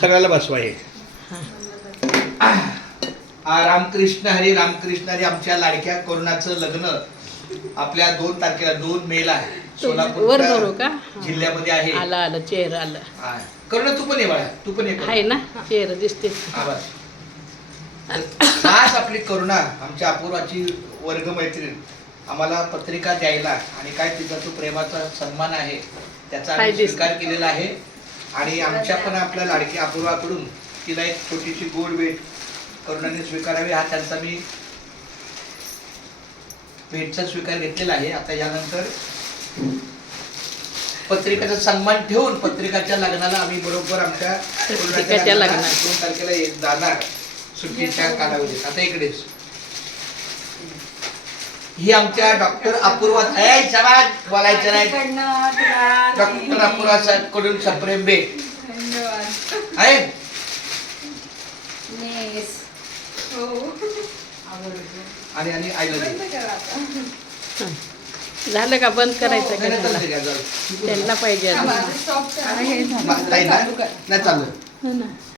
सगळ्याला बसवा हे. आ, रामकृष्ण हरी रामकृष्ण हरी आमच्या लाडक्या करुणाचं लग्न आपल्या दोन तारखेला दोन मेला वर सोलापूर जिल्ह्यामध्ये आहे. आलं आलं चेहर आलं. हा. करुणा तू पण ये बाळा तू पण. आहे ना? चेहर दिसते. हा. खास आपली करुणा आमच्या अपूर्वाची वर्ग मैत्रीण आम्हाला पत्रिका द्यायला आणि काय तिचा तो प्रेमाचा सन्मान आहे. त्याचा आम्ही? स्वीकार केलेला आहे. आणि आमच्या पण आपल्या लाडकी अपूर्वाकडून तिला एक छोटीशी गोड भेट करुणाने स्वीकारावी हा त्यांचा मी भेटचा स्वीकार घेतलेला आहे. आता यानंतर पत्रिकेचा सन्मान ठेवून पत्रिकाच्या लग्नाला आम्ही बरोबर आमच्या पत्रिकाच्या लग्नाला. दोन तारखेला एक जाणार सुट्टीच्या कालावधीत. आता इकडेच. ही आमच्या डॉक्टर अपूर्वा ए, शाबास, बोलायचं नाही. डॉक्टर अपूर्वा साहेबकडून सप्रेम भेट आहे? आणि आणि दे. झालं का? बंद करायचं? जाऊ. त्यांना पाहिजे? नाही हो ना.